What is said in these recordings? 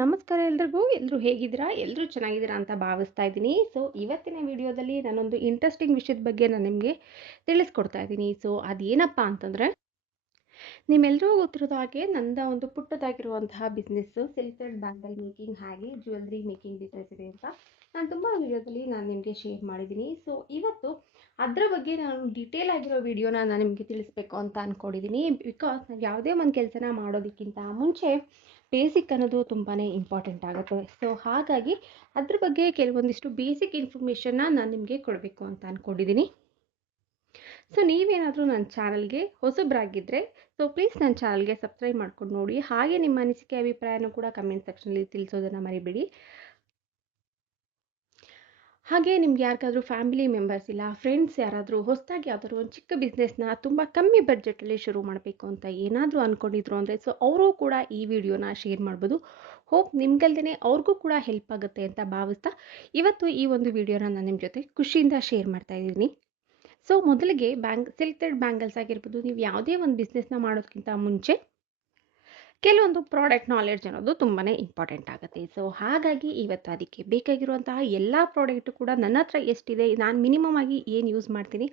ನಮಸ್ಕಾರ ಎಲ್ರಿಗೂ. ಎಲ್ಲರೂ ಹೇಗಿದ್ದೀರಾ? ಎಲ್ಲರೂ ಚೆನ್ನಾಗಿದ್ದೀರಾ ಅಂತ ಭಾವಿಸ್ತಾ ಇದ್ದೀನಿ. ಇವತ್ತಿನ ವಿಡಿಯೋದಲ್ಲಿ ನಾನೊಂದು ಇಂಟ್ರೆಸ್ಟಿಂಗ್ ವಿಷಯದ ಬಗ್ಗೆ ನಾನು ನಿಮಗೆ ತಿಳಿಸ್ಕೊಡ್ತಾ ಇದ್ದೀನಿ. ಅದೇನಪ್ಪ ಅಂತಂದರೆ, ನಿಮ್ಮೆಲ್ರಿಗೂ ಗೊತ್ತಿರೋದು ಹಾಗೆ ನಂದ ಒಂದು ಪುಟ್ಟದಾಗಿರುವಂತಹ ಬಿಸ್ನೆಸ್ಸು ಸಿಲ್ಕ್‌ಥ್ರೆಡ್ ಬ್ಯಾಂಗಲ್ ಮೇಕಿಂಗ್ ಹಾಗೆ ಜ್ಯುವೆಲ್ಲರಿ ಮೇಕಿಂಗ್ ಬಿಸ್ನೆಸ್ ಇದೆ ಅಂತ ನಾನು ತುಂಬ ವಿಡಿಯೋದಲ್ಲಿ ನಾನು ನಿಮಗೆ ಶೇರ್ ಮಾಡಿದ್ದೀನಿ. ಇವತ್ತು ಅದರ ಬಗ್ಗೆ ನಾನು ಡೀಟೇಲ್ ಆಗಿರೋ ವಿಡಿಯೋನ ನಾನು ನಿಮಗೆ ತಿಳಿಸ್ಬೇಕು ಅಂತ ಅಂದ್ಕೊಂಡಿದ್ದೀನಿ. ಬಿಕಾಸ್ ನಾವು ಯಾವುದೇ ಒಂದು ಕೆಲಸನ ಮಾಡೋದಕ್ಕಿಂತ ಮುಂಚೆ ಬೇಸಿಕ್ ಅನ್ನೋದು ತುಂಬಾ ಇಂಪಾರ್ಟೆಂಟ್ ಆಗುತ್ತೆ. ಹಾಗಾಗಿ ಅದ್ರ ಬಗ್ಗೆ ಕೆಲವೊಂದಿಷ್ಟು ಬೇಸಿಕ್ ಇನ್ಫಾರ್ಮೇಷನ್ನ ನಾನು ನಿಮಗೆ ಕೊಡಬೇಕು ಅಂತ ಅಂದ್ಕೊಂಡಿದ್ದೀನಿ. ನೀವೇನಾದರೂ ನನ್ನ ಚಾನಲ್ಗೆ ಹೊಸಬರಾಗಿದ್ದರೆ ಪ್ಲೀಸ್ ನನ್ನ ಚಾನಲ್ಗೆ ಸಬ್ಸ್ಕ್ರೈಬ್ ಮಾಡ್ಕೊಂಡು ನೋಡಿ. ಹಾಗೆ ನಿಮ್ಮ ಅನಿಸಿಕೆ ಅಭಿಪ್ರಾಯನೂ ಕೂಡ ಕಮೆಂಟ್ ಸೆಕ್ಷನಲ್ಲಿ ತಿಳಿಸೋದನ್ನು ಮರಿಬೇಡಿ. ಹಾಗೆ ನಿಮ್ಗೆ ಯಾರಿಗಾದ್ರೂ ಫ್ಯಾಮಿಲಿ ಮೆಂಬರ್ಸ್ ಇಲ್ಲ ಫ್ರೆಂಡ್ಸ್ ಯಾರಾದರೂ ಹೊಸದಾಗಿ ಯಾವ್ದಾದ್ರು ಒಂದು ಚಿಕ್ಕ ಬಿಸ್ನೆಸ್ನ ತುಂಬ ಕಮ್ಮಿ ಬಡ್ಜೆಟಲ್ಲಿ ಶುರು ಮಾಡಬೇಕು ಅಂತ ಏನಾದರೂ ಅಂದ್ಕೊಂಡಿದ್ರು ಅಂದರೆ ಅವರು ಕೂಡ ಈ ವಿಡಿಯೋನ ಶೇರ್ ಮಾಡ್ಬೋದು. ಹೋಪ್ ನಿಮ್ಗಲ್ದೇ ಅವ್ರಿಗೂ ಕೂಡ ಹೆಲ್ಪ್ ಆಗುತ್ತೆ ಅಂತ ಭಾವಿಸ್ತಾ ಇವತ್ತು ಈ ಒಂದು ವಿಡಿಯೋನ ನಾನು ನಿಮ್ಮ ಜೊತೆ ಖುಷಿಯಿಂದ ಶೇರ್ ಮಾಡ್ತಾ ಇದ್ದೀನಿ. ಮೊದಲಿಗೆ ಸಿಲ್ಕ್ ಥ್ರೆಡ್ ಬ್ಯಾಂಗಲ್ಸ್ ಆಗಿರ್ಬೋದು, ನೀವು ಯಾವುದೇ ಒಂದು ಬಿಸ್ನೆಸ್ನ ಮಾಡೋದಕ್ಕಿಂತ ಮುಂಚೆ ಕೆಲವೊಂದು ಪ್ರಾಡಕ್ಟ್ ನಾಲೆಡ್ಜ್ ಅನ್ನೋದು ತುಂಬಾ ಇಂಪಾರ್ಟೆಂಟ್ ಆಗುತ್ತೆ. ಹಾಗಾಗಿ ಇವತ್ತು ಅದಕ್ಕೆ ಬೇಕಾಗಿರುವಂತಹ ಎಲ್ಲ ಪ್ರಾಡಕ್ಟು ಕೂಡ ನನ್ನ ಹತ್ರ ಎಷ್ಟಿದೆ, ನಾನು ಮಿನಿಮಮ್ ಆಗಿ ಏನು ಯೂಸ್ ಮಾಡ್ತೀನಿ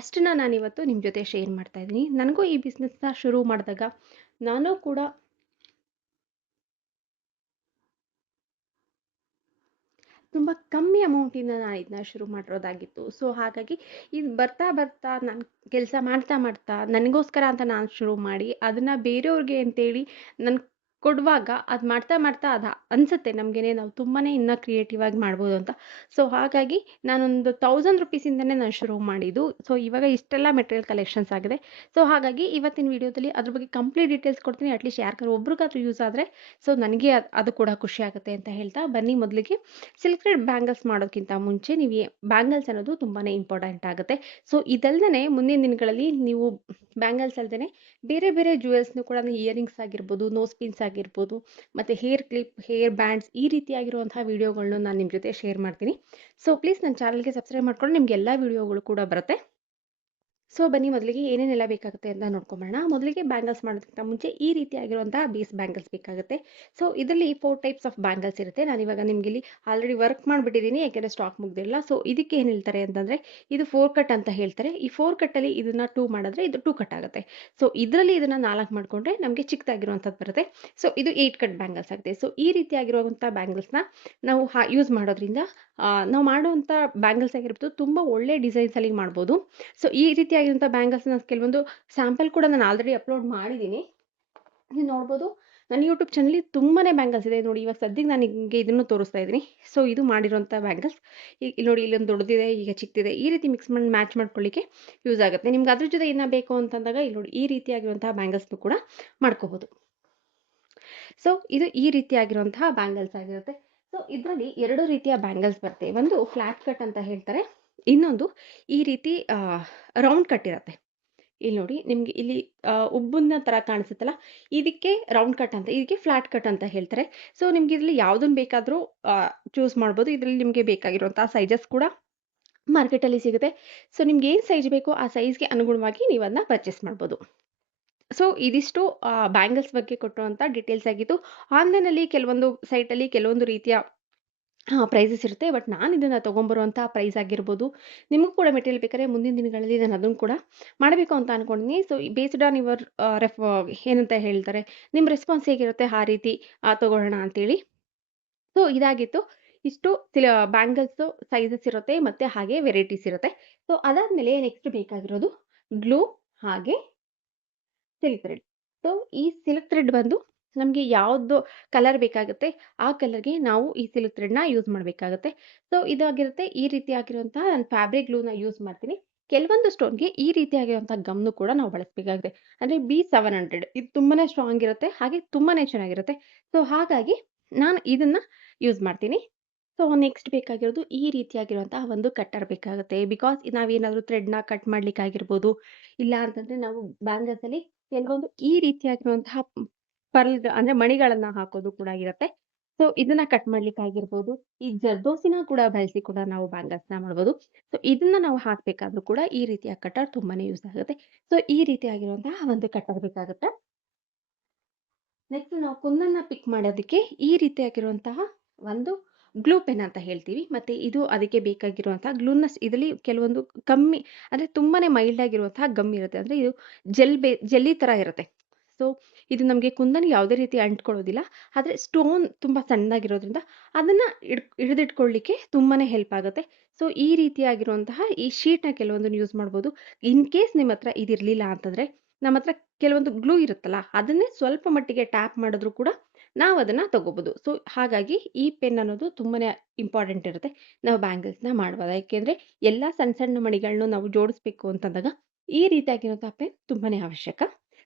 ಅಷ್ಟನ್ನು ನಾನಿವತ್ತು ನಿಮ್ಮ ಜೊತೆ ಶೇರ್ ಮಾಡ್ತಾ ಇದ್ದೀನಿ. ನನಗೂ ಈ ಬಿಸ್ನೆಸ್ನ ಶುರು ಮಾಡಿದಾಗ ನಾನು ಕೂಡ ತುಂಬ ಕಮ್ಮಿ ಅಮೌಂಟಿಂದ ನಾನು ಇದನ್ನ ಶುರು ಮಾಡಿರೋದಾಗಿತ್ತು. ಹಾಗಾಗಿ ಇದು ಬರ್ತಾ ಬರ್ತಾ ನಾನು ಕೆಲಸ ಮಾಡ್ತಾ ಮಾಡ್ತಾ ನನಗೋಸ್ಕರ ಅಂತ ನಾನು ಶುರು ಮಾಡಿ ಅದನ್ನು ಬೇರೆಯವ್ರಿಗೆ ಅಂತೇಳಿ ನಾನು ಕೊಡುವಾಗ ಅದು ಮಾಡ್ತಾ ಮಾಡ್ತಾ ಅದು ಅನಿಸುತ್ತೆ ನಮಗೇನೆ ನಾವು ತುಂಬಾ ಇನ್ನೂ ಕ್ರಿಯೇಟಿವ್ ಆಗಿ ಮಾಡ್ಬೋದು ಅಂತ. ಹಾಗಾಗಿ ನಾನೊಂದು 1000 ರುಪೀಸಿಂದನೇ ನಾನು ಶುರು ಮಾಡಿದ್ದು. ಇವಾಗ ಇಷ್ಟೆಲ್ಲ ಮೆಟೀರಿಯಲ್ ಕಲೆಕ್ಷನ್ಸ್ ಆಗಿದೆ. ಹಾಗಾಗಿ ಇವತ್ತಿನ ವಿಡಿಯೋದಲ್ಲಿ ಅದ್ರ ಬಗ್ಗೆ ಕಂಪ್ಲೀಟ್ ಡೀಟೇಲ್ಸ್ ಕೊಡ್ತೀನಿ. ಅಟ್ಲೀಸ್ಟ್ ಯಾರಿಗಾದ್ರು ಒಬ್ರಿಗಾದ್ರೂ ಯೂಸ್ ಆದರೆ ನನಗೆ ಅದು ಕೂಡ ಖುಷಿ ಆಗುತ್ತೆ ಅಂತ ಹೇಳ್ತಾ ಬನ್ನಿ ಮೊದಲಿಗೆ ಸಿಲ್ಕ್ ಥ್ರೆಡ್ ಬ್ಯಾಂಗಲ್ಸ್ ಮಾಡೋದಕ್ಕಿಂತ ಮುಂಚೆ ನೀವು ಬ್ಯಾಂಗಲ್ಸ್ ಅನ್ನೋದು ತುಂಬಾ ಇಂಪಾರ್ಟೆಂಟ್ ಆಗುತ್ತೆ. ಇದಲ್ದೇ ಮುಂದಿನ ದಿನಗಳಲ್ಲಿ ನೀವು ಬ್ಯಾಂಗಲ್ಸ್ ಅಲ್ಲದೆ ಬೇರೆ ಬೇರೆ ಜ್ಯುವೆಲ್ಸ್ನು ಕೂಡ ಇಯರಿಂಗ್ಸ್ ಆಗಿರ್ಬೋದು, ನೋಸ್ ಪಿನ್ಸ್ ಆಗಿರ್ಬೋದು, ಮತ್ತು ಹೇರ್ ಕ್ಲಿಪ್, ಹೇರ್ ಬ್ಯಾಂಡ್ಸ್ ಈ ರೀತಿಯಾಗಿರುವಂತಹ ವಿಡಿಯೋಗಳನ್ನ ನಾನು ನಿಮ್ಮ ಜೊತೆ ಶೇರ್ ಮಾಡ್ತೀನಿ. ಪ್ಲೀಸ್ ನನ್ನ ಚಾನಲ್ಗೆ ಸಬ್ಸ್ಕ್ರೈಬ್ ಮಾಡ್ಕೊಂಡು ನಿಮ್ಗೆ ಎಲ್ಲ ವಿಡಿಯೋಗಳು ಕೂಡ ಬರುತ್ತೆ. ಬನ್ನಿ ಮೊದಲಿಗೆ ಏನೇನೆಲ್ಲ ಬೇಕಾಗುತ್ತೆ ಅಂತ ನೋಡ್ಕೊಂಬರೋಣ. ಮೊದಲಿಗೆ ಬ್ಯಾಂಗಲ್ಸ್ ಮಾಡೋದಕ್ಕಿಂತ ಮುಂಚೆ ಈ ರೀತಿಯಾಗಿರುವಂತಹ ಬೇಸ್ ಬ್ಯಾಂಗಲ್ಸ್ ಬೇಕಾಗುತ್ತೆ. ಇದರಲ್ಲಿ 4 ಟೈಪ್ಸ್ ಆಫ್ ಬ್ಯಾಂಗಲ್ಸ್ ಇರುತ್ತೆ. ನಾನಿವಾಗ ನಿಮ್ಗೆ ಇಲ್ಲಿ ಆಲ್ರೆಡಿ ವರ್ಕ್ ಮಾಡಿಬಿಟ್ಟಿದ್ದೀನಿ, ಯಾಕೆಂದರೆ ಸ್ಟಾಕ್ ಮುಗ್ದಿಲ್ಲ. ಇದಕ್ಕೆ ಏನು ಹೇಳ್ತಾರೆ ಅಂತಂದರೆ ಇದು 4 ಕಟ್ ಅಂತ ಹೇಳ್ತಾರೆ. ಈ 4 ಕಟ್ಟಲ್ಲಿ ಇದನ್ನು 2 ಮಾಡಿದ್ರೆ ಇದು 2 ಕಟ್ ಆಗುತ್ತೆ. ಇದರಲ್ಲಿ ಇದನ್ನು 4 ಮಾಡಿಕೊಂಡ್ರೆ ನಮಗೆ ಚಿಕ್ಕದಾಗಿರುವಂಥದ್ದು ಬರುತ್ತೆ. ಇದು 8 ಕಟ್ ಬ್ಯಾಂಗಲ್ಸ್ ಆಗುತ್ತೆ. ಈ ರೀತಿಯಾಗಿರುವಂಥ ಬ್ಯಾಂಗಲ್ಸ್ನ ನಾವು ಯೂಸ್ ಮಾಡೋದ್ರಿಂದ ನಾವು ಮಾಡುವಂಥ ಬ್ಯಾಂಗಲ್ಸ್ ಆಗಿರ್ಬೋದು ತುಂಬ ಒಳ್ಳೆ ಡಿಸೈನ್ಸಲ್ಲಿ ಮಾಡ್ಬೋದು. ಈ ರೀತಿಯಾಗಿರುವಂಥ ಬ್ಯಾಂಗಲ್ಸ್ನ ಕೆಲವೊಂದು ಸ್ಯಾಂಪಲ್ ಕೂಡ ನಾನು ಆಲ್ರೆಡಿ ಅಪ್ಲೋಡ್ ಮಾಡಿದ್ದೀನಿ. ನೀವು ನೋಡ್ಬೋದು ನನ್ನ ಯೂಟ್ಯೂಬ್ ಚಾನಲಲ್ಲಿ ತುಂಬಾ ಬ್ಯಾಂಗಲ್ಸ್ ಇದೆ. ನೋಡಿ ಇವಾಗ ಸದ್ಯಕ್ಕೆ ನಾನು ನಿಮಗೆ ಇದನ್ನು ತೋರಿಸ್ತಾ ಇದ್ದೀನಿ. ಇದು ಮಾಡಿರೋಂಥ ಬ್ಯಾಂಗಲ್ಸ್ ಇಲ್ಲಿ ನೋಡಿ, ಇಲ್ಲೊಂದು ದೊಡ್ಡದಿದೆ, ಈಗ ಚಿಕ್ಕದಿದೆ. ಈ ರೀತಿ ಮಿಕ್ಸ್ ಮಾಡಿ ಮ್ಯಾಚ್ ಮಾಡ್ಕೊಳ್ಳಿಕ್ಕೆ ಯೂಸ್ ಆಗುತ್ತೆ. ನಿಮ್ಗೆ ಅದ್ರ ಜೊತೆ ಏನ ಬೇಕು ಅಂತಂದಾಗ ಇಲ್ಲಿ ನೋಡಿ ಈ ರೀತಿಯಾಗಿರುವಂತಹ ಬ್ಯಾಂಗಲ್ಸ್ನು ಕೂಡ ಮಾಡ್ಕೋಬೋದು. ಇದು ಈ ರೀತಿಯಾಗಿರುವಂತಹ ಬ್ಯಾಂಗಲ್ಸ್ ಆಗಿರುತ್ತೆ. ಇದರಲ್ಲಿ 2 ರೀತಿಯ ಬ್ಯಾಂಗಲ್ಸ್ ಬರುತ್ತೆ. ಒಂದು ಫ್ಲಾಟ್ ಕಟ್ ಅಂತ ಹೇಳ್ತಾರೆ, ಇನ್ನೊಂದು ಈ ರೀತಿ ರೌಂಡ್ ಕಟ್ ಇರುತ್ತೆ. ಇಲ್ಲಿ ನೋಡಿ ನಿಮ್ಗೆ ಇಲ್ಲಿ ಉಬ್ಬನ್ನ ಥರ ಕಾಣಿಸುತ್ತಲ್ಲ, ಇದಕ್ಕೆ ರೌಂಡ್ ಕಟ್ ಅಂತ, ಇದಕ್ಕೆ ಫ್ಲಾಟ್ ಕಟ್ ಅಂತ ಹೇಳ್ತಾರೆ. ನಿಮ್ಗೆ ಇದರಲ್ಲಿ ಯಾವುದನ್ನು ಬೇಕಾದರೂ ಚೂಸ್ ಮಾಡ್ಬೋದು. ಇದರಲ್ಲಿ ನಿಮಗೆ ಬೇಕಾಗಿರುವಂಥ ಸೈಜಸ್ ಕೂಡ ಮಾರ್ಕೆಟಲ್ಲಿ ಸಿಗುತ್ತೆ. ನಿಮ್ಗೆ ಏನು ಸೈಜ್ ಬೇಕೋ ಆ ಸೈಜ್ಗೆ ಅನುಗುಣವಾಗಿ ನೀವು ಅದನ್ನ ಪರ್ಚೇಸ್ ಮಾಡ್ಬೋದು. ಇದಿಷ್ಟು ಬ್ಯಾಂಗಲ್ಸ್ ಬಗ್ಗೆ ಕೊಟ್ಟಿರುವಂಥ ಡೀಟೇಲ್ಸ್ ಆಗಿತ್ತು. ಆನ್ಲೈನಲ್ಲಿ ಕೆಲವೊಂದು ಸೈಟಲ್ಲಿ ಕೆಲವೊಂದು ರೀತಿಯ ಪ್ರೈಸಸ್ ಇರುತ್ತೆ. ಬಟ್ ನಾನು ಇದನ್ನು ತೊಗೊಂಬರುವಂಥ ಪ್ರೈಸ್ ಆಗಿರ್ಬೋದು, ನಿಮಗೂ ಕೂಡ ಮೆಟೀರಿಯಲ್ ಬೇಕಾದ್ರೆ ಮುಂದಿನ ದಿನಗಳಲ್ಲಿ ನಾನು ಅದನ್ನು ಕೂಡ ಮಾಡಬೇಕು ಅಂತ ಅಂದ್ಕೊಂಡಿದ್ದೀನಿ. ಬೇಸ್ಡ್ ಆನ್ ಯುವರ್ ಏನಂತ ಹೇಳ್ತಾರೆ, ನಿಮ್ಮ ರೆಸ್ಪಾನ್ಸ್ ಹೇಗಿರುತ್ತೆ ಆ ರೀತಿ ತೊಗೊಳ್ಳೋಣ ಅಂತೇಳಿ. ಇದಾಗಿತ್ತು. ಇಷ್ಟು ಬ್ಯಾಂಗಲ್ಸು ಸೈಜಸ್ ಇರುತ್ತೆ ಮತ್ತು ಹಾಗೆ ವೆರೈಟೀಸ್ ಇರುತ್ತೆ. ಅದಾದಮೇಲೆ ನೆಕ್ಸ್ಟ್ ಬೇಕಾಗಿರೋದು ಗ್ಲೂ ಹಾಗೆ ಸಿಲ್ಕ್ ಥ್ರೆಡ್. ಈ ಸಿಲ್ಕ್ ಥ್ರೆಡ್ ಬಂದು ನಮಗೆ ಯಾವುದು ಕಲರ್ ಬೇಕಾಗುತ್ತೆ ಆ ಕಲರ್ಗೆ ನಾವು ಈ ಸಿಲ್ಕ್ ಥ್ರೆಡ್ನ ಯೂಸ್ ಮಾಡಬೇಕಾಗುತ್ತೆ. ಇದಾಗಿರುತ್ತೆ. ಈ ರೀತಿಯಾಗಿರುವಂತಹ ನಾನು ಫ್ಯಾಬ್ರಿಕ್ ಗ್ಲೂನ ಯೂಸ್ ಮಾಡ್ತೀನಿ. ಕೆಲವೊಂದು ಸ್ಟೋನ್ಗೆ ಈ ರೀತಿಯಾಗಿರುವಂಥ ಗಮ್ನು ಕೂಡ ನಾವು ಬಳಸಬೇಕಾಗುತ್ತೆ. ಅಂದರೆ B700 ಇದು ತುಂಬಾ ಸ್ಟ್ರಾಂಗ್ ಇರುತ್ತೆ, ಹಾಗೆ ತುಂಬಾ ಚೆನ್ನಾಗಿರುತ್ತೆ. ಹಾಗಾಗಿ ನಾನು ಇದನ್ನು ಯೂಸ್ ಮಾಡ್ತೀನಿ. ನೆಕ್ಸ್ಟ್ ಬೇಕಾಗಿರೋದು ಈ ರೀತಿಯಾಗಿರುವಂತಹ ಒಂದು ಕಟ್ಟರ್ ಬೇಕಾಗುತ್ತೆ. ಬಿಕಾಸ್ ನಾವೇನಾದರೂ ಥ್ರೆಡ್ನ ಕಟ್ ಮಾಡಲಿಕ್ಕಾಗಿರ್ಬೋದು, ಇಲ್ಲ ಅಂತಂದರೆ ನಾವು ಬ್ಯಾಂಗಲ್ಸಲ್ಲಿ ಕೆಲವೊಂದು ಈ ರೀತಿಯಾಗಿರುವಂತಹ ಅಂದರೆ ಮಣಿಗಳನ್ನು ಹಾಕೋದು ಕೂಡ ಇರುತ್ತೆ. ಇದನ್ನ ಕಟ್ ಮಾಡ್ಲಿಕ್ಕಾಗಿರ್ಬೋದು, ಈ ಜರ್ದೋಸಿನ ಕೂಡ ಬಳಸಿ ಕೂಡ ನಾವು ಬ್ಯಾಂಗಲ್ಸ್ನ ಮಾಡ್ಬೋದು. ಇದನ್ನ ನಾವು ಹಾಕಬೇಕಾದ್ರೂ ಕೂಡ ಈ ರೀತಿಯ ಕಟ್ಟರ್ ತುಂಬಾನೇ ಯೂಸ್ ಆಗುತ್ತೆ. ಈ ರೀತಿಯಾಗಿರುವಂತಹ ಒಂದು ಕಟ್ಟರ್ ಬೇಕಾಗುತ್ತೆ. ನೆಕ್ಸ್ಟ್ ನಾವು ಕುಂದನ್ನ ಪಿಕ್ ಮಾಡೋದಕ್ಕೆ ಈ ರೀತಿಯಾಗಿರುವಂತಹ ಒಂದು ಗ್ಲೂ ಪೆನ್ ಅಂತ ಹೇಳ್ತೀವಿ. ಮತ್ತೆ ಇದು ಅದಕ್ಕೆ ಬೇಕಾಗಿರುವಂತಹ ಗ್ಲೂನಸ್ ಇದರಲ್ಲಿ ಕೆಲವೊಂದು ಕಮ್ಮಿ ಅಂದ್ರೆ ತುಂಬಾನೇ ಮೈಲ್ಡ್ ಆಗಿರುವಂತಹ ಗಮ್ ಇರುತ್ತೆ. ಅಂದ್ರೆ ಇದು ಜೆಲ್ಲಿ ತರ ಇರುತ್ತೆ. ಸೊ ಇದು ನಮಗೆ ಕುಂದನ್ಗೆ ಯಾವುದೇ ರೀತಿ ಅಂಟ್ಕೊಳ್ಳೋದಿಲ್ಲ. ಆದ್ರೆ ಸ್ಟೋನ್ ತುಂಬಾ ಸಣ್ಣದಾಗಿರೋದ್ರಿಂದ ಅದನ್ನ ಹಿಡಿದಿಟ್ಕೊಳ್ಳಿಕ್ಕೆ ತುಂಬಾನೇ ಹೆಲ್ಪ್ ಆಗುತ್ತೆ. ಸೊ ಈ ರೀತಿಯಾಗಿರುವಂತಹ ಈ ಶೀಟ್‌ನ ಕೆಲವೊಂದನ್ನ ಯೂಸ್ ಮಾಡ್ಬೋದು. ಇನ್ ಕೇಸ್ ನಿಮ್ಮ ಹತ್ರ ಇದಿರ್ಲಿಲ್ಲ ಅಂತಂದ್ರೆ ನಮ್ಮ ಹತ್ರ ಕೆಲವೊಂದು ಗ್ಲೂ ಇರುತ್ತಲ್ಲ, ಅದನ್ನೇ ಸ್ವಲ್ಪ ಮಟ್ಟಿಗೆ ಟ್ಯಾಪ್ ಮಾಡಿದ್ರು ಕೂಡ ನಾವು ಅದನ್ನ ತಗೋಬಹುದು. ಸೊ ಹಾಗಾಗಿ ಈ ಪೆನ್ ಅನ್ನೋದು ತುಂಬಾನೇ ಇಂಪಾರ್ಟೆಂಟ್ ಇರುತ್ತೆ. ನಾವು ಬ್ಯಾಂಗಲ್ಸ್‌ನ ಮಾಡುವಾಗ. ಯಾಕೆಂದ್ರೆ ಎಲ್ಲಾ ಸಣ್ಣ ಸಣ್ಣ ಮಣಿಗಳನ್ನು ನಾವು ಜೋಡಿಸ್ಬೇಕು ಅಂತಂದಾಗ ಈ ರೀತಿಯಾಗಿರುವಂತಹ ಪೆನ್ ತುಂಬಾನೇ ಅವಶ್ಯಕ.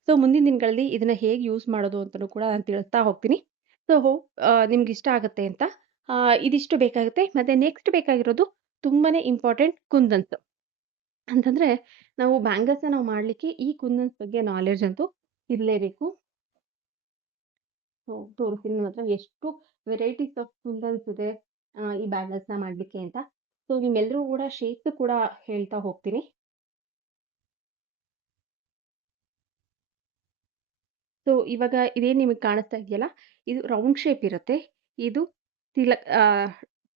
ಸೊ ಮುಂದಿನ ದಿನಗಳಲ್ಲಿ ಇದನ್ನ ಹೇಗೆ ಯೂಸ್ ಮಾಡೋದು ಅಂತನೂ ಕೂಡ ನಾನು ತಿಳಿಸ್ತಾ ಹೋಗ್ತೀನಿ. ಸೊ ಹೋಪ್ ನಿಮ್ಗೆ ಇಷ್ಟ ಆಗುತ್ತೆ ಅಂತ. ಇದಿಷ್ಟು ಬೇಕಾಗುತ್ತೆ. ಮತ್ತೆ ನೆಕ್ಸ್ಟ್ ಬೇಕಾಗಿರೋದು ತುಂಬಾನೇ ಇಂಪಾರ್ಟೆಂಟ್ ಕುಂದನ್ಸ್. ಅಂತಂದ್ರೆ ನಾವು ಬ್ಯಾಂಗಲ್ಸ್‌ನ ನಾವು ಮಾಡ್ಲಿಕ್ಕೆ ಈ ಕುಂದನ್ಸ್ ಬಗ್ಗೆ ನಾಲೆಡ್ಜ್ ಅಂತೂ ಇರ್ಲೇಬೇಕು. ಸೊ ತೋರಿಸ್ತೀನಿ ನನ್ನ ಹತ್ರ ಎಷ್ಟು ವೆರೈಟೀಸ್ ಆಫ್ ಕುಂದನ್ಸ್ ಇದೆ ಈ ಬ್ಯಾಂಗಲ್ಸ್‌ನ ಮಾಡ್ಲಿಕ್ಕೆ ಅಂತ. ಸೊ ನಿಮ್ಮೆಲ್ಲರಿಗೂ ಕೂಡ ಶೇಪ್ಸ್ ಕೂಡ ಹೇಳ್ತಾ ಹೋಗ್ತೀನಿ. ಸೊ ಇವಾಗ ಇದೇನ್ ನಿಮಗೆ ಕಾಣಿಸ್ತಾ ಇದೆಯಲ್ಲ, ಇದು ರೌಂಡ್ ಶೇಪ್ ಇರುತ್ತೆ. ಇದು ತಿಲ ಆ,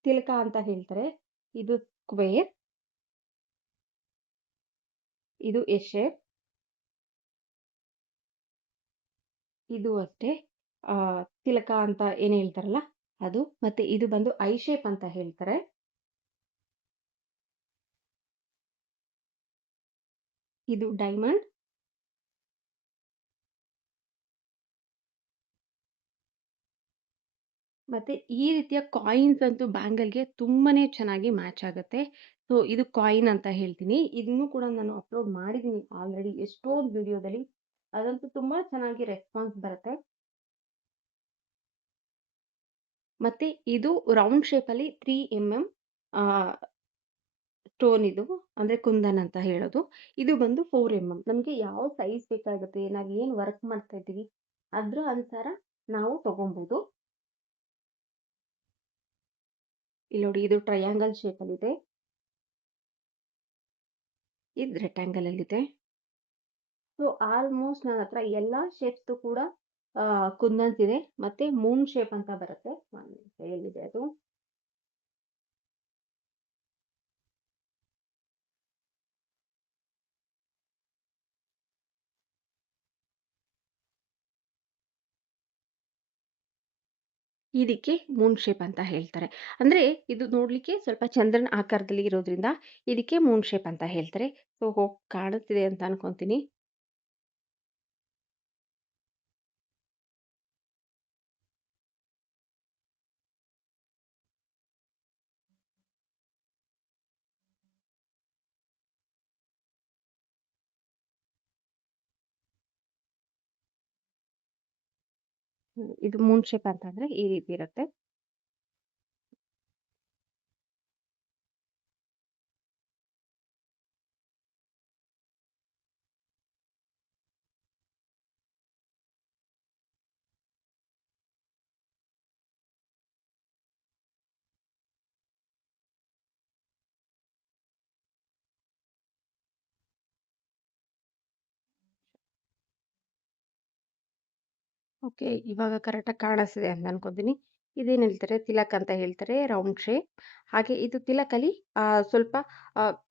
ತಿಲಕ ಅಂತ ಹೇಳ್ತಾರೆ. ಇದು ಸ್ಕ್ವೇರ್, ಇದು ಎಸ್ ಶೇಪ್, ಇದು ಅಷ್ಟೇ ಆ, ತಿಲಕ ಅಂತ ಏನ್ ಹೇಳ್ತಾರಲ್ಲ ಅದು. ಮತ್ತೆ ಇದು ಬಂದು ಐ ಶೇಪ್ ಅಂತ ಹೇಳ್ತಾರೆ. ಇದು ಡೈಮಂಡ್. ಮತ್ತೆ ಈ ರೀತಿಯ ಕಾಯಿನ್ಸ್ ಅಂತೂ ಬ್ಯಾಂಗಲ್‌ಗೆ ತುಂಬಾನೇ ಚೆನ್ನಾಗಿ ಮ್ಯಾಚ್ ಆಗುತ್ತೆ. ಸೊ ಇದು ಕಾಯಿನ್ ಅಂತ ಹೇಳ್ತೀನಿ. ಇದನ್ನು ಕೂಡ ನಾನು ಅಪ್ಲೋಡ್ ಮಾಡಿದ್ದೀನಿ ಆಲ್ರೆಡಿ ಎಷ್ಟೊಂದು ವಿಡಿಯೋದಲ್ಲಿ. ಅದಂತೂ ತುಂಬಾ ಚೆನ್ನಾಗಿ ರೆಸ್ಪಾನ್ಸ್ ಬರುತ್ತೆ. ಮತ್ತೆ ಇದು ರೌಂಡ್ ಶೇಪಲ್ಲಿ 3 ಎಂಎಂ ಸ್ಟೋನ್ ಇದು. ಅಂದ್ರೆ ಕುಂದನ್ ಅಂತ ಹೇಳೋದು. ಇದು ಬಂದು 4 ಎಂಎಂ. ನಮಗೆ ಯಾವ ಸೈಜ್ ಬೇಕಾಗುತ್ತೆ, ನಾವು ಏನು ವರ್ಕ್ ಮಾಡ್ತಾ ಇದ್ದೀವಿ ಅದ್ರ ಅನುಸಾರ ನಾವು ತಗೊಬಹುದು. ಇಲ್ಲಿ ನೋಡಿ, ಇದು ಟ್ರಯಾಂಗಲ್ ಶೇಪಲ್ಲಿದೆ, ಇದು ರೆಕ್ಟಾಂಗಲ್ ಅಲ್ಲಿದೆ. ಸೊ ಆಲ್ಮೋಸ್ಟ್ ನನ್ನ ಹತ್ರ ಎಲ್ಲಾ ಶೇಪ್ಸ್ ಕೂಡ ಕುಂದನ್ಸ್ ಇದೆ. ಮತ್ತೆ ಮೂನ್ ಶೇಪ್ ಅಂತ ಬರುತ್ತೆ. ಒಂದ್ ನಿಮಿಷ, ಎಲ್ಲಿದೆ ಅದು? ಇದಕ್ಕೆ ಮೂನ್ ಶೇಪ್ ಅಂತ ಹೇಳ್ತಾರೆ. ಅಂದ್ರೆ ಇದು ನೋಡ್ಲಿಕ್ಕೆ ಸ್ವಲ್ಪ ಚಂದ್ರನ ಆಕಾರದಲ್ಲಿ ಇರೋದ್ರಿಂದ ಇದಕ್ಕೆ ಮೂನ್ ಶೇಪ್ ಅಂತ ಹೇಳ್ತಾರೆ. ಸೊ ಹೋಗ್ ಕಾಣುತ್ತಿದೆ ಅಂತ ಅನ್ಕೊಂತೀನಿ. ಇದು ಮೂನ್ ಶೇಪ್ ಅಂತಂದ್ರೆ ಈ ರೀತಿ ಇರುತ್ತೆ. ಓಕೆ, ಇವಾಗ ಕರೆಕ್ಟಾಗಿ ಕಾಣಿಸ್ತಿದೆ ಅಂತ ಅನ್ಕೋತೀನಿ. ಇದೇನ್ ಹೇಳ್ತಾರೆ, ತಿಲಕ್ ಅಂತ ಹೇಳ್ತಾರೆ, ರೌಂಡ್ ಶೇಪ್. ಹಾಗೆ ಇದು ತಿಲಕಲ್ಲಿ ಸ್ವಲ್ಪ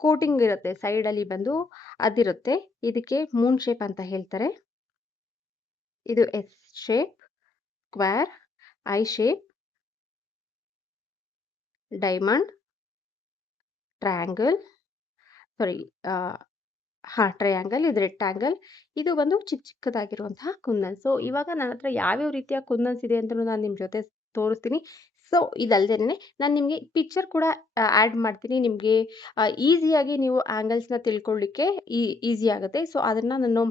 ಕೋಟಿಂಗ್ ಇರುತ್ತೆ, ಸೈಡ್ ಅಲ್ಲಿ ಬಂದು ಅದಿರುತ್ತೆ. ಇದಕ್ಕೆ ಮೂನ್ ಶೇಪ್ ಅಂತ ಹೇಳ್ತಾರೆ. ಇದು S shape, square, I shape, diamond, triangle, sorry triangle, ಇದು ರೆಕ್ಟಾಂಗಲ್. ಇದು ಒಂದು ಚಿಕ್ಕದಾಗಿರುವಂತಹ ಕುಂದನ್. ಸೊ ಇವಾಗ ನನ್ನ ಹತ್ರ ಯಾವ್ಯಾವ ರೀತಿಯ ಕುಂದನ್ಸ್ ಇದೆ ಅಂತಲೂ ನಾನು ನಿಮ್ಮ ಜೊತೆ ತೋರಿಸ್ತೀನಿ. ಸೊ ಇದಲ್ದೇನೆ ನಾನು ನಿಮಗೆ ಪಿಕ್ಚರ್ ಕೂಡ ಆ್ಯಡ್ ಮಾಡ್ತೀನಿ. ನಿಮಗೆ ಈಸಿಯಾಗಿ ನೀವು ಆ್ಯಂಗಲ್ಸ್ನ ತಿಳ್ಕೊಳ್ಳಿಕ್ಕೆ ಈಸಿ ಆಗುತ್ತೆ. ಸೊ ಅದನ್ನ ನಾನು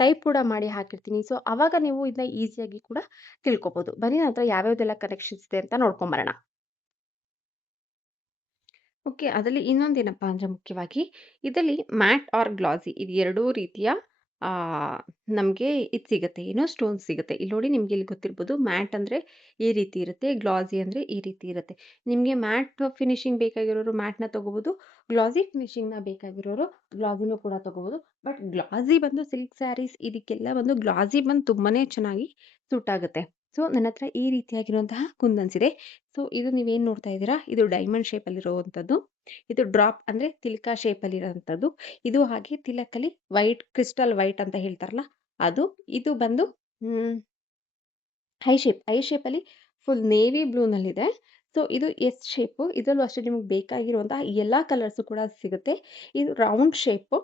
ಟೈಪ್ ಕೂಡ ಮಾಡಿ ಹಾಕಿರ್ತೀನಿ. ಸೊ ಅವಾಗ ನೀವು ಇದನ್ನ ಈಸಿಯಾಗಿ ಕೂಡ ತಿಳ್ಕೊಬೋದು. ಬನ್ನಿ, ನನ್ನ ಹತ್ರ ಯಾವ್ಯಾವ್ದೆಲ್ಲ ಕನೆಕ್ಷನ್ಸ್ ಇದೆ ಅಂತ ನೋಡ್ಕೊಂಬರೋಣ. ಓಕೆ. ಅದರಲ್ಲಿ ಇನ್ನೊಂದೇನಪ್ಪಾ ಅಂದ್ರೆ ಮುಖ್ಯವಾಗಿ ಇದರಲ್ಲಿ ಮ್ಯಾಟ್ ಆರ್ ಗ್ಲಾಸಿ ಇದು ಎರಡೂ ರೀತಿಯ ನಮಗೆ ಇದು ಸಿಗುತ್ತೆ, ಏನೋ ಸ್ಟೋನ್ಸ್ ಸಿಗುತ್ತೆ. ಇಲ್ಲಿ ನೋಡಿ ನಿಮ್ಗೆ ಇಲ್ಲಿ ಗೊತ್ತಿರ್ಬೋದು, ಮ್ಯಾಟ್ ಅಂದರೆ ಈ ರೀತಿ ಇರುತ್ತೆ, ಗ್ಲಾಸಿ ಅಂದರೆ ಈ ರೀತಿ ಇರುತ್ತೆ. ನಿಮಗೆ ಮ್ಯಾಟ್ ಫಿನಿಶಿಂಗ್ ಬೇಕಾಗಿರೋರು ಮ್ಯಾಟ್‌ನ ತಗೋಬೋದು. ಗ್ಲಾಸಿ ಫಿನಿಶಿಂಗ್‌ನ ಬೇಕಾಗಿರೋರು ಗ್ಲಾಸಿನೂ ಕೂಡ ತಗೋಬೋದು. ಬಟ್ ಗ್ಲಾಸಿ ಬಂದು ಸಿಲ್ಕ್ ಸ್ಯಾರೀಸ್ ಇದಕ್ಕೆಲ್ಲ ಬಂದು ಗ್ಲಾಸಿ ಬಂದು ತುಂಬಾನೇ ಚೆನ್ನಾಗಿ ಸೂಟ್ ಆಗುತ್ತೆ. ಸೊ ನನ್ನ ಹತ್ರ ಈ ರೀತಿಯಾಗಿರುವಂತಹ ಕುಂದನ್ಸ್ ಇದೆ. ಸೊ ಇದು ನೀವೇನು ನೋಡ್ತಾ ಇದ್ದೀರಾ, ಇದು ಡೈಮಂಡ್ ಶೇಪಲ್ಲಿರುವಂಥದ್ದು. ಇದು ಡ್ರಾಪ್ ಅಂದರೆ ತಿಲಕ ಶೇಪಲ್ಲಿರೋಂಥದ್ದು. ಇದು ಹಾಗೆ ತಿಲಕಲ್ಲಿ ವೈಟ್ ಕ್ರಿಸ್ಟಲ್ ವೈಟ್ ಅಂತ ಹೇಳ್ತಾರಲ್ಲ ಅದು. ಇದು ಬಂದು ಐ ಶೇಪಲ್ಲಿ ಫುಲ್ ನೇವಿ ಬ್ಲೂನಲ್ಲಿದೆ. ಸೊ ಇದು ಎಸ್ ಶೇಪು. ಇದರಲ್ಲೂ ಅಷ್ಟೇ ನಿಮಗೆ ಬೇಕಾಗಿರುವಂತಹ ಎಲ್ಲ ಕಲರ್ಸು ಕೂಡ ಸಿಗುತ್ತೆ. ಇದು ರೌಂಡ್ ಶೇಪು.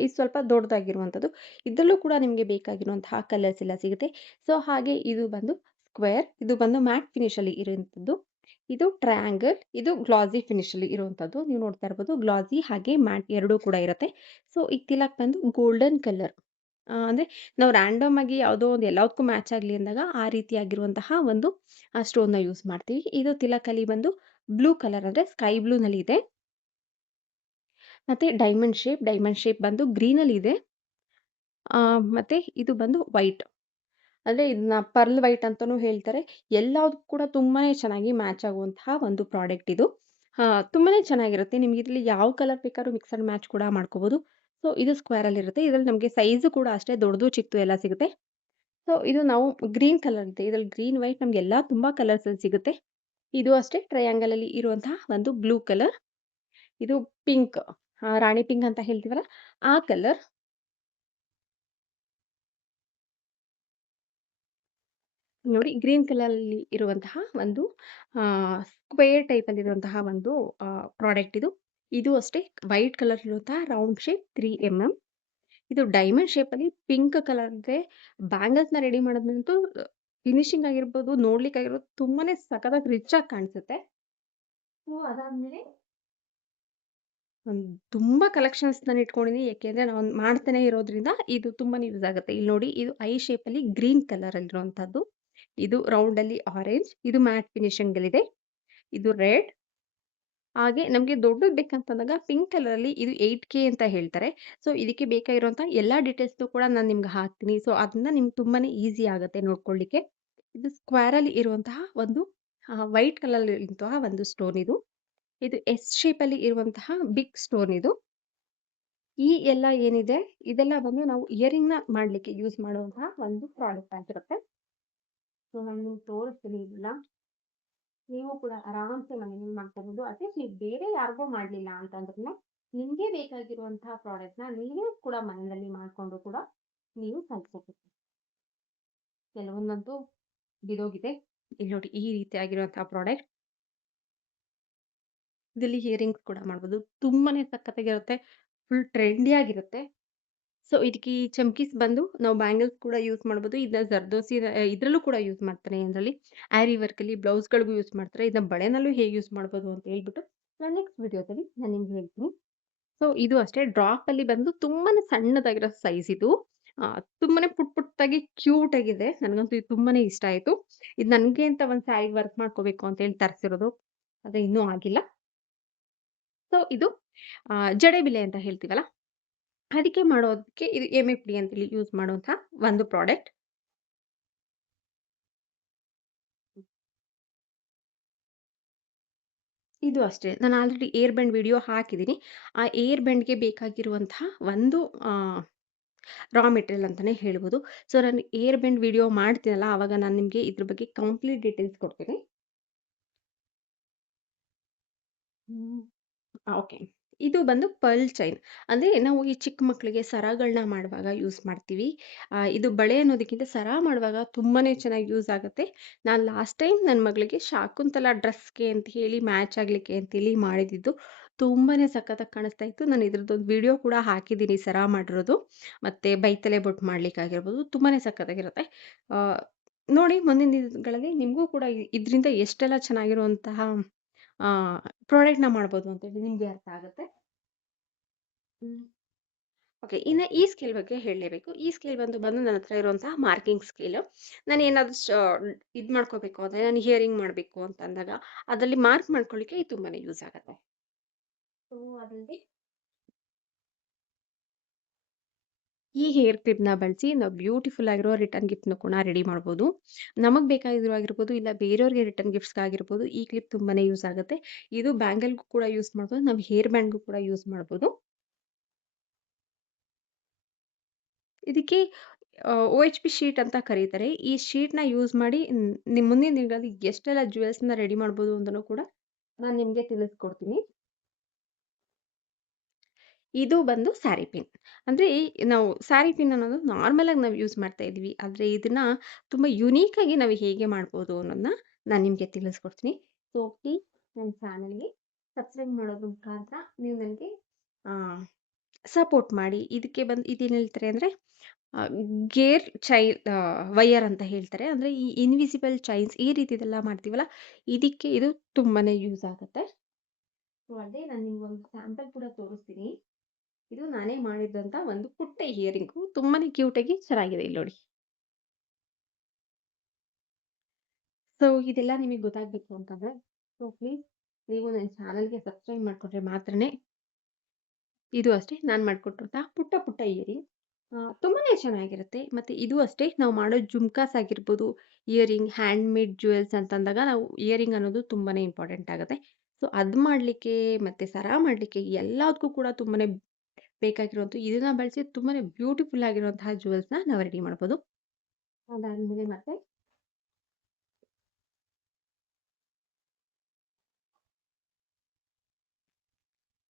ಇದು ಸ್ವಲ್ಪ ದೊಡ್ಡದಾಗಿರುವಂಥದ್ದು. ಇದರಲ್ಲೂ ಕೂಡ ನಿಮಗೆ ಬೇಕಾಗಿರುವಂತಹ ಕಲರ್ಸ್ ಎಲ್ಲ ಸಿಗುತ್ತೆ. ಸೊ ಹಾಗೆ ಇದು ಬಂದು ಸ್ಕ್ವೇರ್. ಇದು ಬಂದು ಮ್ಯಾಟ್ ಫಿನಿಶಲ್ಲಿ ಇರುವಂಥದ್ದು. ಇದು ಟ್ರಯಾಂಗಲ್. ಇದು ಗ್ಲಾಸಿ ಫಿನಿಶಲ್ಲಿ ಇರುವಂಥದ್ದು. ನೀವು ನೋಡ್ತಾ ಇರ್ಬೋದು, ಗ್ಲಾಸಿ ಹಾಗೆ ಮ್ಯಾಟ್ ಎರಡೂ ಕೂಡ ಇರುತ್ತೆ. ಸೊ ಈ ತಿಲಕ್ ಬಂದು ಗೋಲ್ಡನ್ ಕಲರ್. ಅಂದರೆ ನಾವು ರ್ಯಾಂಡಮ್ ಆಗಿ ಯಾವುದೋ ಒಂದು ಎಲ್ಲದಕ್ಕೂ ಮ್ಯಾಚ್ ಆಗಲಿ ಅಂದಾಗ ಆ ರೀತಿಯಾಗಿರುವಂತಹ ಒಂದು ಸ್ಟೋನ್ನ ಯೂಸ್ ಮಾಡ್ತೀವಿ. ಇದು ತಿಲಕಲ್ಲಿ ಬಂದು ಬ್ಲೂ ಕಲರ್ ಅಂದರೆ ಸ್ಕೈ ಬ್ಲೂನಲ್ಲಿ ಇದೆ. ಮತ್ತು ಡೈಮಂಡ್ ಶೇಪ್ ಬಂದು ಗ್ರೀನಲ್ಲಿ ಇದೆ. ಮತ್ತು ಇದು ಬಂದು ವೈಟ್. ಅಂದರೆ ಇದನ್ನ ಪರ್ಲ್ ವೈಟ್ ಅಂತಲೂ ಹೇಳ್ತಾರೆ. ಎಲ್ಲದಕ್ಕೂ ಕೂಡ ತುಂಬಾ ಚೆನ್ನಾಗಿ ಮ್ಯಾಚ್ ಆಗುವಂತಹ ಒಂದು ಪ್ರಾಡಕ್ಟ್ ಇದು. ತುಂಬಾ ಚೆನ್ನಾಗಿರುತ್ತೆ. ನಿಮ್ಗೆ ಇದರಲ್ಲಿ ಯಾವ ಕಲರ್ ಬೇಕಾದ್ರೂ ಮಿಕ್ಸ್ ಆ್ಯಂಡ್ ಮ್ಯಾಚ್ ಕೂಡ ಮಾಡ್ಕೋಬೋದು. ಸೊ ಇದು ಸ್ಕ್ವೇರಲ್ಲಿರುತ್ತೆ. ಇದರಲ್ಲಿ ನಮಗೆ ಸೈಜು ಕೂಡ ಅಷ್ಟೇ ದೊಡ್ಡದು ಚಿಕ್ಕದು ಎಲ್ಲ ಸಿಗುತ್ತೆ. ಸೊ ಇದು ನಾವು ಗ್ರೀನ್ ಕಲರ್ ಇದೆ. ಇದರಲ್ಲಿ ಗ್ರೀನ್ ವೈಟ್ ನಮಗೆಲ್ಲ ತುಂಬ ಕಲರ್ಸಲ್ಲಿ ಸಿಗುತ್ತೆ. ಇದು ಅಷ್ಟೇ ಟ್ರಯಾಂಗಲಲ್ಲಿ ಇರುವಂತಹ ಒಂದು ಬ್ಲೂ ಕಲರ್. ಇದು ಪಿಂಕ್, ರಾಣಿ ಪಿಂಕ್ ಅಂತ ಹೇಳ್ತೀವಲ್ಲ ಆ ಕಲರ್. ನೋಡಿ ಗ್ರೀನ್ ಕಲರಲ್ಲಿ ಇರುವಂತಹ ಒಂದು ಸ್ಕ್ವೇರ್ ಟೈಪಲ್ಲಿರುವಂತಹ ಒಂದು ಪ್ರಾಡಕ್ಟ್ ಇದು. ಇದು ಅಷ್ಟೇ ವೈಟ್ ಕಲರ್ ಇರುವಂತಹ ರೌಂಡ್ ಶೇಪ್ 3 mm. ಇದು ಡೈಮಂಡ್ ಶೇಪಲ್ಲಿ ಪಿಂಕ್ ಕಲರ್‌ಗೆ ಬ್ಯಾಂಗಲ್ಸ್‌ನ ರೆಡಿ ಮಾಡೋದಂತೂ ಫಿನಿಶಿಂಗ್ ಆಗಿರ್ಬೋದು, ನೋಡ್ಲಿಕ್ಕಾಗಿರ್ಬೋದು ತುಂಬಾನೇ ಸಖತ್ತಾಗಿ ರಿಚ್ ಆಗಿ ಕಾಣಿಸುತ್ತೆ. ಸೊ ಅದಾದ್ಮೇಲೆ ತುಂಬ ಕಲೆಕ್ಷನ್ಸ್ ನಾನು ಇಟ್ಕೊಂಡಿದ್ದೀನಿ. ಯಾಕೆಂದರೆ ನಾನು ಮಾಡ್ತಾನೆ ಇರೋದ್ರಿಂದ ಇದು ತುಂಬಾನೇ ಯೂಸ್ ಆಗುತ್ತೆ. ಇಲ್ಲಿ ನೋಡಿ, ಇದು ಐ ಶೇಪಲ್ಲಿ ಗ್ರೀನ್ ಕಲರಲ್ಲಿರುವಂಥದ್ದು. ಇದು ರೌಂಡಲ್ಲಿ ಆರೆಂಜ್. ಇದು ಮ್ಯಾಟ್ ಫಿನಿಶಿಂಗಲ್ಲಿದೆ. ಇದು ರೆಡ್. ಹಾಗೆ ನಮಗೆ ದೊಡ್ಡದು ಬೇಕಂತಂದಾಗ ಪಿಂಕ್ ಕಲರಲ್ಲಿ ಇದು 8K ಅಂತ ಹೇಳ್ತಾರೆ. ಸೊ ಇದಕ್ಕೆ ಬೇಕಾಗಿರುವಂಥ ಎಲ್ಲ ಡೀಟೇಲ್ಸ್‌ನು ಕೂಡ ನಾನು ನಿಮ್ಗೆ ಹಾಕ್ತೀನಿ. ಸೊ ಅದರಿಂದ ನಿಮ್ಗೆ ತುಂಬಾನೇ ಈಸಿ ಆಗುತ್ತೆ ನೋಡ್ಕೊಳ್ಳಿಕ್ಕೆ. ಇದು ಸ್ಕ್ವೇರಲ್ಲಿ ಇರುವಂತಹ ಒಂದು ವೈಟ್ ಕಲರ್ ಇರುವಂತಹ ಒಂದು ಸ್ಟೋನ್ ಇದು. ಇದು ಎಸ್ ಶೇಪಲ್ಲಿ ಇರುವಂತಹ ಬಿಗ್ ಸ್ಟೋನ್ ಇದು. ಈ ಎಲ್ಲ ಏನಿದೆ ಇದೆಲ್ಲ ಬಂದು ನಾವು ಇಯರಿಂಗ್‌ನ ಮಾಡಲಿಕ್ಕೆ ಯೂಸ್ ಮಾಡುವಂತಹ ಒಂದು ಪ್ರಾಡಕ್ಟ್ ಆಗಿರುತ್ತೆ. ಸೊ ನಾನು ನಿಮ್ಗೆ ತೋರಿಸ್ತೀನಿ ಇದನ್ನ. ನೀವು ಕೂಡ ಆರಾಮ್ಸೆ ಮನೇಲಿ ಮಾಡ್ಕೋಬಹುದು. ಅಟ್ಲೀಸ್ಟ್ ನೀವು ಬೇರೆ ಯಾರಿಗೂ ಮಾಡಲಿಲ್ಲ ಅಂತಂದ್ರೂ ನಿಮಗೆ ಬೇಕಾಗಿರುವಂತಹ ಪ್ರಾಡಕ್ಟ್‌ನ ನೀವೇ ಕೂಡ ಮನೆಯಲ್ಲಿ ಮಾಡಿಕೊಂಡು ಕೂಡ ನೀವು ಕಲ್ತ್ಕೋಬಹುದು. ಕೆಲವೊಂದಂತೂ ಬಿದೋಗಿದೆ. ಇಲ್ಲಿ ನೋಡಿ ಈ ರೀತಿಯಾಗಿರುವಂತಹ ಪ್ರಾಡಕ್ಟ್. ಇದರಲ್ಲಿ ಇಯರಿಂಗ್ಸ್ ಕೂಡ ಮಾಡ್ಬೋದು. ತುಂಬಾನೇ ಸಖತ್ತಾಗಿರುತ್ತೆ. ಫುಲ್ ಟ್ರೆಂಡಿ ಆಗಿರುತ್ತೆ. ಸೊ ಇದಕ್ಕೆ ಈ ಚಮ್ಕೀಸ್ ಬಂದು ನಾವು ಬ್ಯಾಂಗಲ್ಸ್ ಕೂಡ ಯೂಸ್ ಮಾಡ್ಬೋದು. ಇದನ್ನ ಜರ್ದೋಸಿ ಇದರಲ್ಲೂ ಕೂಡ ಯೂಸ್ ಮಾಡ್ತಾರೆ. ಇದರಲ್ಲಿ ಆರಿ ವರ್ಕಲ್ಲಿ ಬ್ಲೌಸ್ಗಳಿಗೂ ಯೂಸ್ ಮಾಡ್ತಾರೆ. ಇದನ್ನ ಬಳೆನಲ್ಲೂ ಹೇಗೆ ಯೂಸ್ ಮಾಡ್ಬೋದು ಅಂತ ಹೇಳ್ಬಿಟ್ಟು ನಾನು ನೆಕ್ಸ್ಟ್ ವಿಡಿಯೋದಲ್ಲಿ ನಾನು ನಿಮ್ಗೆ ಹೇಳ್ತೀನಿ. ಸೊ ಇದು ಅಷ್ಟೇ ಡ್ರಾಪಲ್ಲಿ ಬಂದು ತುಂಬಾನೇ ಸಣ್ಣದಾಗಿರೋ ಸೈಜ್ ಇದು. ತುಂಬಾನೇ ಪುಟ್ಟದಾಗಿ ಕ್ಯೂಟ್ ಆಗಿದೆ. ನನಗಂತೂ ಇದು ತುಂಬಾನೇ ಇಷ್ಟ ಆಯಿತು. ಇದು ನನಗೆ ಅಂತ ಒಂದು ಸ್ಯಾರಿ ವರ್ಕ್ ಮಾಡ್ಕೋಬೇಕು ಅಂತ ಹೇಳಿ ತರಿಸಿರೋದು. ಆದರೆ ಇನ್ನೂ ಆಗಿಲ್ಲ. ಸೊ ಇದು ಜಡೆಬಿಲೆ ಅಂತ ಹೇಳ್ತೀವಲ್ಲ ಅದಕ್ಕೆ ಮಾಡೋದಕ್ಕೆ ಇದು ಎಮ್.ಎಫ್.ಡಿ ಅಂತೇಳಿ ಯೂಸ್ ಮಾಡುವಂತಹ ಒಂದು ಪ್ರಾಡಕ್ಟ್. ಇದು ಅಷ್ಟೇ. ನಾನು ಆಲ್ರೆಡಿ ಏರ್ ಬೆಂಡ್ ವಿಡಿಯೋ ಹಾಕಿದ್ದೀನಿ. ಆ ಏರ್ ಬೆಂಡ್‌ಗೆ ಬೇಕಾಗಿರುವಂತಹ ಒಂದು ರಾ ಮೆಟೀರಿಯಲ್ ಅಂತಾನೆ ಹೇಳ್ಬೋದು. ಸೊ ನಾನು ಏರ್ ಬೆಂಡ್ ವಿಡಿಯೋ ಮಾಡ್ತೀನಲ್ಲ ಆವಾಗ ನಾನು ನಿಮಗೆ ಇದ್ರ ಬಗ್ಗೆ ಕಂಪ್ಲೀಟ್ ಡೀಟೇಲ್ಸ್ ಕೊಡ್ತೀನಿ. ಓಕೆ. ಇದು ಬಂದು ಪರ್ಲ್ ಚೈನ್. ಅಂದ್ರೆ ನಾವು ಈ ಚಿಕ್ಕ ಮಕ್ಕಳಿಗೆ ಸರಗಳನ್ನ ಮಾಡುವಾಗ ಯೂಸ್ ಮಾಡ್ತೀವಿ. ಇದು ಬಳೆ ಅನ್ನೋದಕ್ಕಿಂತ ಸರ ಮಾಡುವಾಗ ತುಂಬಾನೇ ಚೆನ್ನಾಗಿ ಯೂಸ್ ಆಗುತ್ತೆ. ನಾನು ಲಾಸ್ಟ್ ಟೈಮ್ ನನ್ನ ಮಗಳಿಗೆ ಶಾಕುಂತಲಾ ಡ್ರೆಸ್‌ಗೆ ಅಂತ ಹೇಳಿ ಮ್ಯಾಚ್ ಆಗ್ಲಿಕ್ಕೆ ಅಂತೇಳಿ ಮಾಡಿದಿದ್ದು. ತುಂಬಾನೇ ಸಖತ್ತಾಗಿ ಕಾಣಿಸ್ತಾ ಇತ್ತು. ನಾನು ಇದ್ರದ್ದೊಂದು ವಿಡಿಯೋ ಕೂಡ ಹಾಕಿದ್ದೀನಿ ಸರ ಮಾಡಿರೋದು. ಮತ್ತೆ ಬೈತಲೆ ಬೊಟ್ಟು ಮಾಡ್ಲಿಕ್ಕಾಗಿರ್ಬೋದು. ತುಂಬಾನೇ ಸಖತ್ತಾಗಿರುತ್ತೆ. ಆ, ನೋಡಿ ಮುಂದಿನ ದಿನಗಳಲ್ಲಿ ನಿಮಗೂ ಕೂಡ ಇದರಿಂದ ಎಷ್ಟೆಲ್ಲ ಚೆನ್ನಾಗಿರುವಂತಹ ಆ, ಪ್ರಾಡಕ್ಟ್‌ನ ಮಾಡ್ಬೋದು ಅಂತೇಳಿ ನಿಮ್ಗೆ ಅರ್ಥ ಆಗುತ್ತೆ. ಹ್ಮ್. ಓಕೆ. ಇನ್ನು ಈ ಸ್ಕೇಲ್ ಬಗ್ಗೆ ಹೇಳಲೇಬೇಕು. ಈ ಸ್ಕೇಲ್ ಬಂದು ನನ್ನ ಹತ್ರ ಇರುವಂತಹ ಮಾರ್ಕಿಂಗ್ ಸ್ಕೇಲು. ನಾನು ಏನಾದರೂ ಇದು ಮಾಡ್ಕೋಬೇಕು ಅಂದರೆ ನಾನು ಹಿಯರಿಂಗ್ ಮಾಡಬೇಕು ಅಂತ ಅಂದಾಗ ಅದರಲ್ಲಿ ಮಾರ್ಕ್ ಮಾಡ್ಕೊಳ್ಳಿಕ್ಕೆ ಇದು ತುಂಬಾನೇ ಯೂಸ್ ಆಗುತ್ತೆ. ಸೊ ಅದರಲ್ಲಿ ಈ ಹೇರ್ ಕ್ಲಿಪ್‌ನ ಬಳಸಿ ನಾವು ಬ್ಯೂಟಿಫುಲ್ ಆಗಿರೋ ರಿಟರ್ನ್ ಗಿಫ್ಟ್‌ನ ಕೂಡ ರೆಡಿ ಮಾಡ್ಬೋದು. ನಮಗೆ ಬೇಕಾಗಿರೋ ಆಗಿರ್ಬೋದು, ಇಲ್ಲ ಬೇರೆಯವ್ರಿಗೆ ರಿಟರ್ನ್ ಗಿಫ್ಟ್ಸ್‌ಗಾಗಿರ್ಬೋದು, ಈ ಕ್ಲಿಪ್ ತುಂಬಾನೇ ಯೂಸ್ ಆಗುತ್ತೆ. ಇದು ಬ್ಯಾಂಗಲ್‌ಗೂ ಕೂಡ ಯೂಸ್ ಮಾಡ್ಬೋದು. ನಾವು ಹೇರ್ ಬ್ಯಾಂಡ್‌ಗೂ ಕೂಡ ಯೂಸ್ ಮಾಡ್ಬೋದು. ಇದಕ್ಕೆ OHP ಶೀಟ್ ಅಂತ ಕರೀತಾರೆ. ಈ ಶೀಟ್‌ನ ಯೂಸ್ ಮಾಡಿ ನಿಮ್ಮ ಮುಂದಿನ ದಿನಗಳಲ್ಲಿ ಎಷ್ಟೆಲ್ಲ ಜ್ಯುವೆಲ್ಸ್‌ನ ರೆಡಿ ಮಾಡ್ಬೋದು ಅಂತನೂ ಕೂಡ ನಾನು ನಿಮ್ಗೆ ತಿಳಿಸ್ಕೊಡ್ತೀನಿ. ಇದು ಬಂದು ಸ್ಯಾರಿ ಪಿನ್. ಅಂದ್ರೆ ನಾವು ಸ್ಯಾರಿ ಪಿನ್ ಅನ್ನೋದು ನಾರ್ಮಲ್ ಆಗಿ ನಾವು ಯೂಸ್ ಮಾಡ್ತಾ ಇದ್ವಿ. ಆದ್ರೆ ಇದನ್ನ ತುಂಬಾ ಯುನೀಕ್ ಆಗಿ ನಾವು ಹೇಗೆ ಮಾಡ್ಬೋದು ಅನ್ನೋದನ್ನ ನಾನು ನಿಮ್ಗೆ ತಿಳಿಸ್ಕೊಡ್ತೀನಿ. ಸೊ ಪ್ಲೀಸ್ ನನ್ನ ಚಾನೆಲ್‌ಗೆ ಸಬ್ಸ್ಕ್ರೈಬ್ ಮಾಡೋದ್ರ ಮುಖಾಂತರ ನೀವು ನನಗೆ ಆ, ಸಪೋರ್ಟ್ ಮಾಡಿ. ಇದಕ್ಕೆ ಬಂದು ಇದೇನು ಹೇಳ್ತಾರೆ ಅಂದ್ರೆ ಆ, ಗೇರ್ ವೈಯರ್ ಅಂತ ಹೇಳ್ತಾರೆ. ಅಂದ್ರೆ ಈ ಇನ್ವಿಸಿಬಲ್ ಚೈನ್ಸ್ ಈ ರೀತಿದೆಲ್ಲ ಮಾಡ್ತೀವಲ್ಲ, ಇದಕ್ಕೆ ಇದು ತುಂಬಾನೇ ಯೂಸ್ ಆಗುತ್ತೆ. ಸೊ ಅದೇ ನಾನು ನಿಮ್ಗೆ ಒಂದು ಸ್ಯಾಂಪಲ್ ಕೂಡ ತೋರಿಸ್ತೀನಿ. ಇದು ನಾನೇ ಮಾಡಿದಂತ ಒಂದು ಪುಟ್ಟ ಇಯರಿಂಗು. ತುಂಬಾನೇ ಕ್ಯೂಟ್ ಆಗಿ ಚೆನ್ನಾಗಿದೆ ಇಲ್ಲಿ ನೋಡಿ. ಸೊ ಇದೆಲ್ಲ ನಿಮಗೆ ಗೊತ್ತಾಗ್ಬೇಕು ಅಂತಂದ್ರೆ ಸೊ ಪ್ಲೀಸ್ ನೀವು ನನ್ನ ಚಾನಲ್‌ಗೆ ಸಬ್ಸ್ಕ್ರೈಬ್ ಮಾಡ್ಕೊಂಡ್ರೆ ಮಾತ್ರನೇ ಇದು ಅಷ್ಟೇ ನಾನು ಮಾಡ್ಕೊಟ್ಟಂತಹ ಪುಟ್ಟ ಪುಟ್ಟ ಇಯರಿಂಗ್ ತುಂಬಾನೇ ಚೆನ್ನಾಗಿರುತ್ತೆ. ಮತ್ತೆ ಇದು ಅಷ್ಟೇ ನಾವು ಮಾಡೋ ಜುಮ್ಕಾಸ್ ಆಗಿರ್ಬೋದು, ಇಯರಿಂಗ್, ಹ್ಯಾಂಡ್ ಮೇಡ್ ಜ್ಯುವೆಲ್ಸ್ ಅಂತಂದಾಗ ನಾವು ಇಯರಿಂಗ್ ಅನ್ನೋದು ತುಂಬಾನೇ ಇಂಪಾರ್ಟೆಂಟ್ ಆಗುತ್ತೆ. ಸೊ ಅದ್ ಮಾಡ್ಲಿಕ್ಕೆ ಮತ್ತೆ ಸರ ಮಾಡ್ಲಿಕ್ಕೆ ಎಲ್ಲದಕ್ಕೂ ಕೂಡ ತುಂಬಾನೇ ಬೇಕಾಗಿರುವಂಥ ಇದನ್ನ ಬಳಸಿ ತುಂಬಾನೇ ಬ್ಯೂಟಿಫುಲ್ ಆಗಿರುವಂತಹ ಜ್ಯುವೆಲ್ಸ್‌ನ ನಾವು ರೆಡಿ ಮಾಡ್ಬೋದು. ಅದಾದ್ಮೇಲೆ ಮತ್ತೆ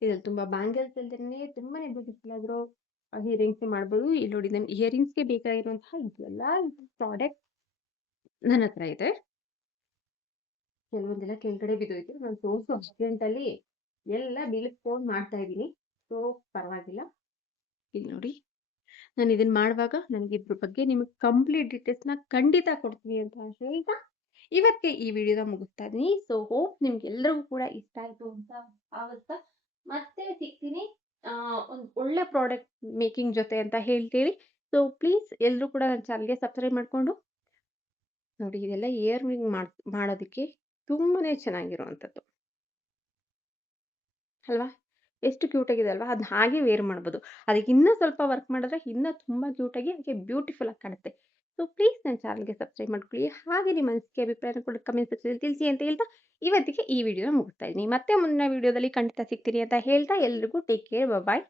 ಇದ್ರಲ್ಲಿ ತುಂಬಾ ಬ್ಯಾಂಗಲ್ಸ್ ಅಲ್ದೇನೆ ತುಂಬಾನೇ ಬ್ಯೂಟಿಫುಲ್ ಆಗಿರೋ ಇಯರಿಂಗ್ಸ್ ಮಾಡ್ಬೋದು. ಇಲ್ಲಿ ನೋಡಿ ನನ್ ಇಯರಿಂಗ್ಸ್‌ಗೆ ಬೇಕಾಗಿರುವಂತಹ ಎಲ್ಲ ಪ್ರಾಡಕ್ಟ್ ನನ್ನ ಹತ್ರ ಇದೆ. ಕೆಲವೊಂದೆಲ್ಲ ಕೆಳಗಡೆ ಬಿದ್ದೋಯ್ತು. ನಾನು ತೋರ್ಸೋ ಅರ್ಜೆಂಟಲ್ಲಿ ಎಲ್ಲ ಬೀಳಿಸ್ಕೊಂಡು ಮಾಡ್ತಾ ಇದ್ದೀನಿ. ಸೊ ಪರವಾಗಿಲ್ಲ. ಇಲ್ಲಿ ನೋಡಿ ನಾನು ಇದನ್ನ ಮಾಡುವಾಗ ನನಗೆ ಇದ್ರ ಬಗ್ಗೆ ನಿಮಗೆ ಕಂಪ್ಲೀಟ್ ಡೀಟೇಲ್ಸ್‌ನ ಖಂಡಿತ ಕೊಡ್ತೀನಿ ಅಂತ ಹೇಳ್ತಾ, ಇವತ್ತಿಗೆ ಈ ವಿಡಿಯೋನ ಮುಗಿಸ್ತಾ ಇದ್ದೀನಿ. ಸೊ ಹೋಪ್ ನಿಮ್ಗೆಲ್ಲರಿಗೂ ಕೂಡ ಇಷ್ಟ ಆಯ್ತು ಅಂತ ಭಾವಿಸ್ತಾ, ಮತ್ತೆ ಸಿಗ್ತೀನಿ ಒಂದು ಒಳ್ಳೆ ಪ್ರಾಡಕ್ಟ್ ಮೇಕಿಂಗ್ ಜೊತೆ ಅಂತ ಹೇಳ್ತೀನಿ. ಸೊ ಪ್ಲೀಸ್ ಎಲ್ಲರೂ ಕೂಡ ನನ್ನ ಚಾನಲ್‌ಗೆ ಸಬ್ಸ್ಕ್ರೈಬ್ ಮಾಡ್ಕೊಂಡು ನೋಡಿ ಇದೆಲ್ಲ ಇಯರಿಂಗ್ ಮಾಡೋದಕ್ಕೆ ತುಂಬಾನೇ ಚೆನ್ನಾಗಿರುವಂಥದ್ದು ಅಲ್ವಾ? ಎಷ್ಟು ಕ್ಯೂಟ್ ಆಗಿದೆ ಅಲ್ವಾ? ಅದ್ನ ಹಾಗೆ ವೇರ್ ಮಾಡ್ಬೋದು. ಅದಕ್ಕೆ ಇನ್ನೂ ಸ್ವಲ್ಪ ವರ್ಕ್ ಮಾಡಿದ್ರೆ ಇನ್ನೂ ತುಂಬಾ ಕ್ಯೂಟ್ ಆಗಿ ಹಾಗೆ ಬ್ಯೂಟಿಫುಲ್ ಆಗಿ ಕಾಣುತ್ತೆ. ಸೊ ಪ್ಲೀಸ್ ನನ್ನ ಚಾನಲ್‌ಗೆ ಸಬ್ಸ್ಕ್ರೈಬ್ ಮಾಡ್ಕೊಳ್ಳಿ. ಹಾಗೆ ನಿಮ್ಮ ಅನಿಸಿಕೆ ಅಭಿಪ್ರಾಯನ ಕೂಡ ಕಮೆಂಟ್ ಸೆಕ್ಷನಲ್ಲಿ ತಿಳಿಸಿ ಅಂತ ಹೇಳ್ತಾ, ಇವತ್ತಿಗೆ ಈ ವಿಡಿಯೋನ ಮುಗಿಸ್ತಾ ಇದ್ದೀನಿ. ಮತ್ತೆ ಮುಂದಿನ ವಿಡಿಯೋದಲ್ಲಿ ಖಂಡಿತ ಸಿಗ್ತೀನಿ ಅಂತ ಹೇಳ್ತಾ ಎಲ್ರಿಗೂ ಟೇಕ್ ಕೇರ್. ಬಾಯ್.